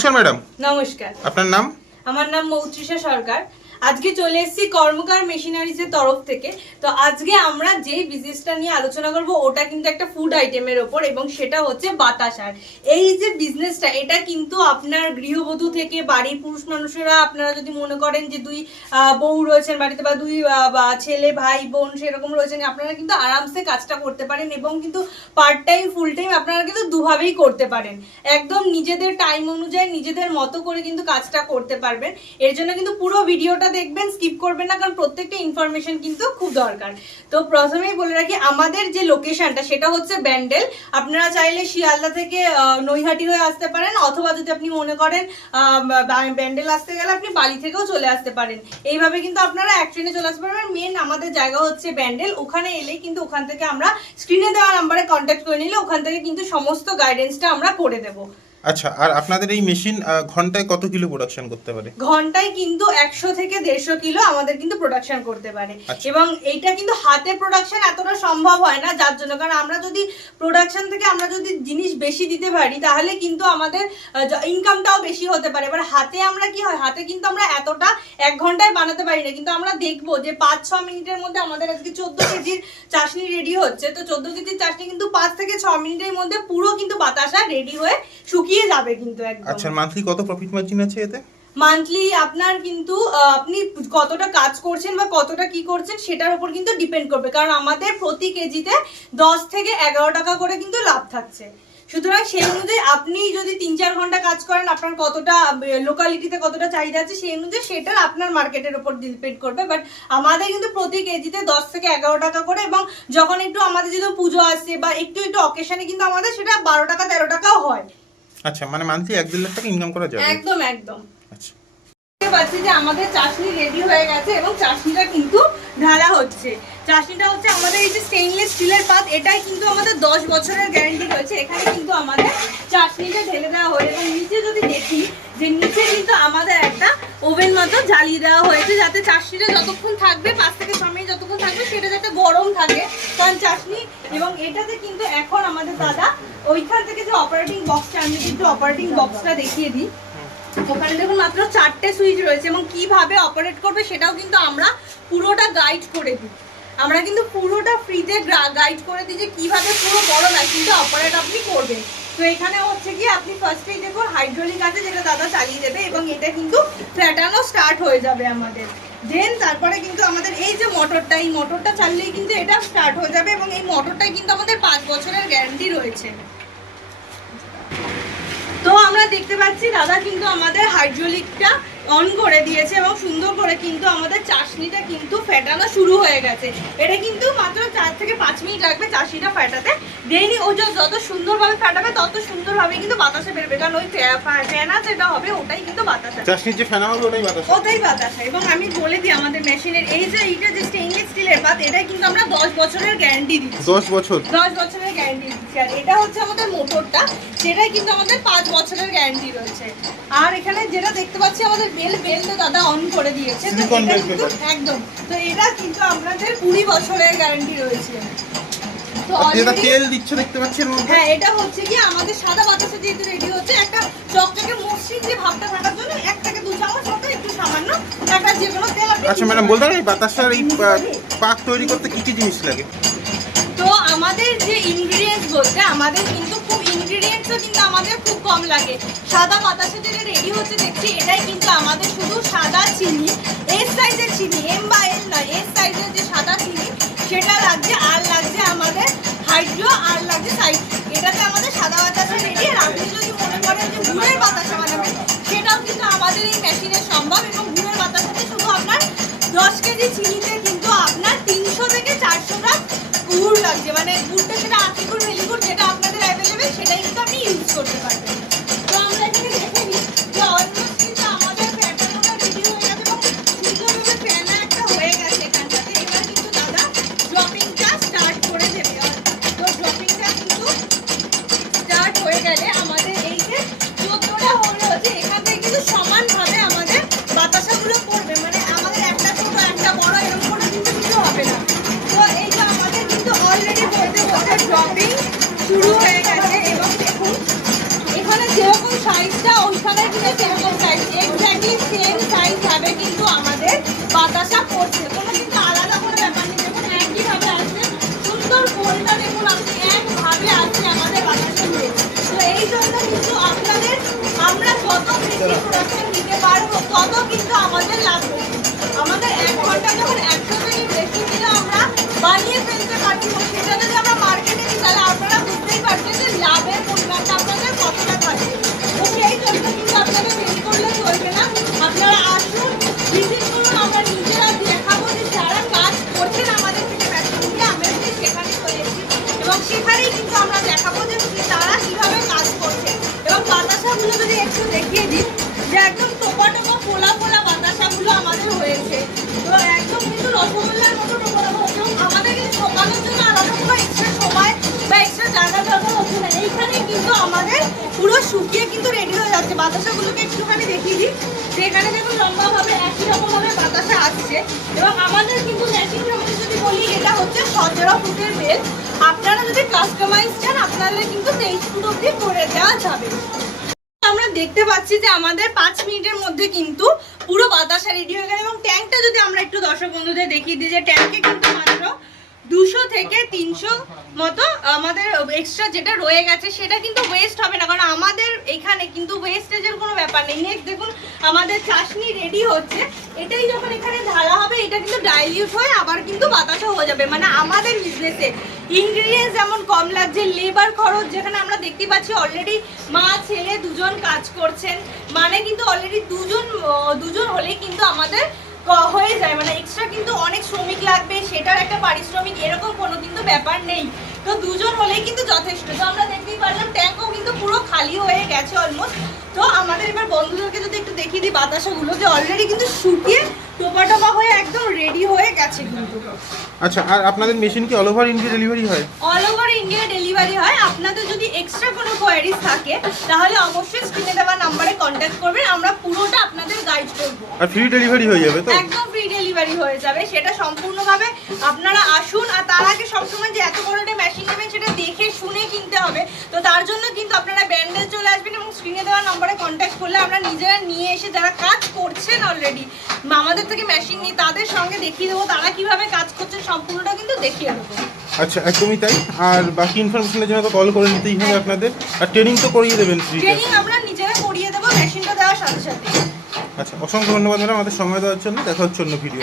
নমস্কার ম্যাডাম। নমস্কার। আপনার নাম? আমার নাম মৌত্রিষা সরকার। আজকে চলে এসেছি কর্মকার মেশিনারিজের তরফ থেকে। তো আজকে আমরা যে বিজনেসটা নিয়ে আলোচনা করব, ওটা কিন্তু একটা ফুড আইটেমের ওপর এবং সেটা হচ্ছে বাতাসার এই যে বিজনেসটা এটা কিন্তু আপনার গৃহবধূ থেকে বাড়ির পুরুষ মানুষেরা, আপনারা যদি মনে করেন যে দুই বউ রয়েছেন বাড়িতে বা দুই ছেলে, ভাই, বোন সেরকম রয়েছেন, আপনারা কিন্তু আরামসে কাজটা করতে পারেন এবং কিন্তু পার্ট টাইম ফুল টাইম আপনারা কিন্তু দুভাবেই করতে পারেন। একদম নিজেদের টাইম অনুযায়ী, নিজেদের মতো করে কিন্তু কাজটা করতে পারবেন। এর জন্য কিন্তু পুরো ভিডিওটা দেখবেন স্কিপ করবেন না, কারণ প্রত্যেকটা ইনফরমেশন কিন্তু খুব দরকার। তো প্রথমেই বলে রাখি, আমাদের যে লোকেশনটা সেটা হচ্ছে ব্যান্ডেল। আপনারা চাইলে শিয়ালদা থেকে নৈহাটি হয়ে আসতে পারেন, অথবা যদি আপনি মনে করেন ব্যান্ডেল আসতে গেলে আপনি বালি থেকেও চলে আসতে পারেন। এইভাবে কিন্তু আপনারা এক ট্রেনে চলে আসতে পারবেন। মেন আমাদের জায়গা হচ্ছে ব্যান্ডেল। ওখানে এলেই কিন্তু ওখান থেকে আমরা স্ক্রিনে দেওয়া নাম্বারে কন্ট্যাক্ট করে নিলে ওখান থেকে কিন্তু সমস্ত গাইডেন্সটা আমরা করে দেবো। আচ্ছা আর আপনাদের এই মেশিন ঘন্টায় কত কিলো প্রোডাকশন করতে পারে? ঘন্টায় কিন্তু একশো থেকে দেড়শো কিলো আমাদের কিন্তু প্রোডাকশন করতে পারে। আচ্ছা। এবং এইটা কিন্তু হাতে প্রোডাকশন এতটা সম্ভব হয় না যার জন্য। কারণ আমরা যদি প্রোডাকশন থেকে আমরা যদি জিনিস বেশি দিতে পারি তাহলে কিন্তু আমাদের ইনকামটাও বেশি হতে পারে। এবার হাতে আমরা কি হয় হাতে কিন্তু আমরা এতটা এক ঘন্টায় বানাতে পারি না। কিন্তু আমরা দেখব যে পাঁচ ছ মিনিটের মধ্যে আমাদের আজকে চোদ্দ কেজির চাশনি রেডি হচ্ছে। তো চোদ্দ কেজির চাশনি কিন্তু পাঁচ থেকে ছ মিনিটের মধ্যে পুরো কিন্তু বাতাসা রেডি হয়ে শুকিয়ে যাবে কিন্তু একদম। আচ্ছা মান্থলি কত প্রফিট মার্জিন আছে এতে? মান্থলি আপনার কিন্তু আপনি কতটা কাজ করছেন বা কতটা কি করছেন সেটার উপর কিন্তু ডিপেন্ড করবে। কারণ আমাদের প্রতি কেজিতে দশ থেকে এগারো টাকা করে কিন্তু লাভ থাকছে। সুতরাং সেই অনুযায়ী আপনি যদি তিন চার ঘণ্টা কাজ করেন আপনার কতটা লোকালিটিতে কতটা চাহিদা আছে সেই অনুযায়ী সেটার আপনার মার্কেটের উপর ডিপেন্ড করবে। বাট আমাদের কিন্তু প্রতি কেজিতে দশ থেকে এগারো টাকা করে এবং যখন একটু আমাদের যদি পুজো আসছে বা একটু একটু অকেশনে কিন্তু আমাদের সেটা বারো টাকা তেরো হয় আচ্ছা মানে মান্থলি এক দেড় লাখ টাকা ইনকাম করা যাবে। একদম একদম। আচ্ছা। পাচ্ছি যে আমাদের চাশনি রেডি হয়ে গেছে এবং চাশনিটা কিন্তু ঢালা হচ্ছে। চাশনিটা হচ্ছে আমাদের এই যে স্টেইনলেস স্টিলের পাত এটাই কিন্তু আমাদের দশ বছরের গ্যারান্টি রয়েছে। এখানে কিন্তু আমাদের চাশনিটা ঢেলে দেওয়া হয় এবং নিচে যদি দেখি যে নিচে কিন্তু আমাদের একটা ওভেন মতো জ্বালিয়ে দেওয়া হয়েছে যাতে চাশনিটা যতক্ষণ থাকবে পাঁচ থেকে ছ মিনিট যতক্ষণ থাকবে সেটা যাতে গরম থাকে। কারণ চাশনি এবং এটাতে কিন্তু এখন আমাদের দাদা ওইখান থেকে যে অপারেটিং বক্সটা আমি একটু অপারেটিং বক্সটা দেখিয়ে দিই। ওখানে দেখুন মাত্র চারটে সুইচ রয়েছে এবং কীভাবে অপারেট করবে সেটাও কিন্তু আমরা পুরোটা গাইড করে দিই। আমরা কিন্তু পুরোটা ফ্রিতে গাইড করে দিই যে কীভাবে পুরো বড় মেশিনটা অপারেট আপনি করবেন। তো এখানে হচ্ছে কি, আপনি ফার্স্টেই দেখুন হাইড্রোলিক আছে যেটা দাদা চালিয়ে দেবে এবং এটা কিন্তু ফ্ল্যাটানো স্টার্ট হয়ে যাবে আমাদের। দেন তারপরে কিন্তু আমাদের এই যে মোটরটা এই মোটরটা চাললেই কিন্তু এটা স্টার্ট হয়ে যাবে এবং এই মোটরটাই কিন্তু আমাদের পাঁচ বছরের গ্যারান্টি রয়েছে। তো আমরা দেখতে পাচ্ছি, দাদা কিন্তু আমাদের হাইড্রোলিকটা অন করে দিয়েছে এবং সুন্দর করে কিন্তু আমাদের চাশনিটা কিন্তু ফেটানো শুরু হয়ে গেছে। এটা কিন্তু মাত্র চার থেকে পাঁচ মিনিট লাগবে চাশনিটা ফেটাতে। দেনি ও যত সুন্দরভাবে ফেটাবে তত সুন্দরভাবে কিন্তু বাতাসে বেরোবে। কারণ ওই ফেনা যেটা হবে ওটাই কিন্তু বাতাসে। চাষনির যে ফেনা হবে ওটাই বাতাস। ওটাই বাতাসা। এবং আমি বলে দিই আমাদের মেশিনের এই যে এইটা যে স্টেইনলেস স্টিলের পাত এটাই কিন্তু আমরা দশ বছরের গ্যারান্টি দিচ্ছি। দশ বছর। দশ বছরের গ্যারান্টি দিচ্ছি। আর এটা হচ্ছে আমাদের মোটরটা সেটাই কিন্তু আমাদের পাঁচ বছরের গ্যারান্টি রয়েছে। আর এখানে যেটা দেখতে পাচ্ছি আমাদের বেল বেল তো দাদা অন করে দিয়েছে একদম। তো এটা কিন্তু আমাদের কুড়ি বছরের গ্যারান্টি রয়েছে। তো তেল দিচ্ছ দেখতে হ্যাঁ এটা হচ্ছে কি আমাদের সাদা বাতাসে যেহেতু রেডি হচ্ছে একটা চকচকে মসৃণ যে ভাবটা থাকার জন্য এক থেকে দু চামচ মতো একটু সামান্য একটা যে কোনো তেল আচ্ছা ম্যাডাম বলতে পারেন বাতাসার এই পাক তৈরি করতে কি কি জিনিস লাগে? তো আমাদের যে ইনগ্রিডিয়েন্টস বলতে আমাদের, কিন্তু খুব ইনগ্রিডিয়েন্টসও কিন্তু আমাদের খুব কম লাগে। সাদা বাতাসে যেটা রেডি হচ্ছে, দেখছি এটাই কিন্তু আমাদের শুধু সাদা চিনি এস সাইজের চিনি এম বা এল নয় এস সাইজের যে সাদা চিনি, সেটা লাগছে, আর লাগছে আমাদের হাইড্রো আর লাগছে সাইড এটাতে আমাদের সাদা বাতাসে রেডি আর আপনি যদি মনে করেন যে গুড়ের বাতাসা বানাবেন, সেটাও কিন্তু আমাদের এই মেশিনে সম্ভব, এবং গুড়ের বাতাসাতে শুধু আপনার দশ কেজি চিনিতে কিন্তু আপনার তিনশো থেকে চারশো গ্রাম গুড় লাগছে। মানে গুড়টা সেটা আখি গুড় মেলি গোলটা দেখুন, আপনি একভাবে আছে আমাদের বাতাসা নিয়ে তো এই জন্য কিন্তু আপনাদের আমরা যত বেশি প্রোডাকশন দিতে পারব, তত কিন্তু আমাদের লাগবে আমাদের এক ঘণ্টা যখন বেশি কিলো আমরা বানিয়ে ফেলতে পারছি সেটা যদি আমরা এবং সেখানেই কিন্তু আমরা দেখাবো যে তারা কীভাবে কাজ করছে। এবং বাতাসাগুলো যদি একটু দেখিয়ে দিই, যে একদম টোপা টোপা ফোলা ফোলা বাতাসাগুলো আমাদের হয়েছে। তো একদম কিন্তু রসগোল্লার মতো টোপা টোপা হচ্ছে এবং আমাদের কিন্তু শোকানোর জন্য আলাদা কোনো এক্সট্রা সময় বা এক্সট্রা জায়গা দরকার হচ্ছে না। এইখানে কিন্তু আমাদের পুরো শুকিয়ে কিন্তু রেডি হয়ে যাচ্ছে। বাতাসাগুলোকে একটুখানি দেখিয়ে দিই, যে এখানে দেখুন লম্বাভাবে, একই রকমভাবে বাতাসা আসছে, এবং আমাদের কিন্তু সতেরো ফুটের বেল আপনারা যদি কাস্টমাইজ চান আপনারা কিন্তু তেইশ ফুট অব্দি করে দেওয়া যাবে। আমরা দেখতে পাচ্ছি যে আমাদের পাঁচ মিনিটের মধ্যে কিন্তু পুরো বাতাসা রেডি হয়ে গেল এবং ট্যাঙ্কটা যদি আমরা একটু দর্শক বন্ধুদের দেখিয়ে দিই যে ট্যাঙ্কে কিন্তু মাত্র থেকে তিনশো মতো, আমাদের এক্সট্রা যেটা রয়ে গেছে, সেটা কিন্তু ওয়েস্ট হবে না। কারণ আমাদের এখানে কিন্তু ওয়েস্টেজের কোনো ব্যাপার নেই। নেক্সট দেখুন, আমাদের চাশনি রেডি হচ্ছে। এটাই যখন এখানে ঢালা হবে, এটা কিন্তু ডাইলিউট হয়ে আবার কিন্তু বাতাসা হয়ে যাবে। মানে আমাদের বিজনেসে ইনগ্রিডিয়েন্টস যেমন কম লাগছে লেবার খরচ যেখানে আমরা দেখতে পাচ্ছি অলরেডি মা, ছেলে দুজন কাজ করছেন। মানে কিন্তু অলরেডি দুজন দুজন হলেই কিন্তু আমাদের হয়ে যায়। মানে এক্সট্রা কিন্তু অনেক শ্রমিক লাগবে, সেটার একটা পারিশ্রমিক, এরকম কোনো কিন্তু ব্যাপার নেই। তো দুজন হলেই কিন্তু যথেষ্ট। তো আমরা দেখতেই পারলাম, ট্যাঙ্কও কিন্তু পুরো খালি হয়ে গেছে অলমোস্ট তো আমাদের এবার বন্ধুদেরকে যদি একটু দেখিয়ে দিই বাতাসাগুলো, যে অলরেডি কিন্তু শুকিয়ে টোপা টোপা হয়ে একদম রেডি হয়ে গেছে কিন্তু। আচ্ছা আর আপনাদের মেশিন কি অল ওভার ইন্ডিয়া ডেলিভারি হয়? অল ওভার ইন্ডিয়া ডেলিভারি হয়। আপনাদের যদি এক্সট্রা কোনো কোয়ারিজ থাকে তাহলে অবশ্যই স্ক্রিনে দেওয়া নাম্বারে কন্ট্যাক্ট করবেন। আমরা পুরোটা আপনাদের গাইড করব। আর ফ্রি ডেলিভারি হয়ে যাবে তো? একদম ডেলিভারি হয়ে যাবে। সেটা সম্পূর্ণভাবে আপনারা আসুন আর তার আগে সবসময় যে এত বড় একটা মেশিন নেবেন সেটা দেখে শুনে কিনতে হবে। তো তার জন্য কিন্তু আপনারা ব্যান্ডেল চলে আসবেন এবং স্ক্রিনে দেওয়া নম্বরে কন্ট্যাক্ট করলে আমরা নিজেরা নিয়ে এসে যারা কাজ করছেন অলরেডি আমাদের থেকে মেশিন নিয়ে তাদের সঙ্গে দেখিয়ে দেবো তারা কীভাবে কাজ করছেন সম্পূর্ণটা কিন্তু দেখিয়ে দেবো। আচ্ছা একদমই তাই। আর বাকি ইনফরমেশনের জন্য তো কল করে নিতেই হবে আপনাদের। আর ট্রেনিং তো করিয়ে দেবেন ট্রেনিং আমরা নিজেরা করিয়ে দেবো মেশিনটা দেওয়ার সাথে সাথে। আচ্ছা অসংখ্য ধন্যবাদ ম্যাডাম। আমাদের সময় দেওয়ার জন্য। দেখা হচ্ছে অন্য ভিডিও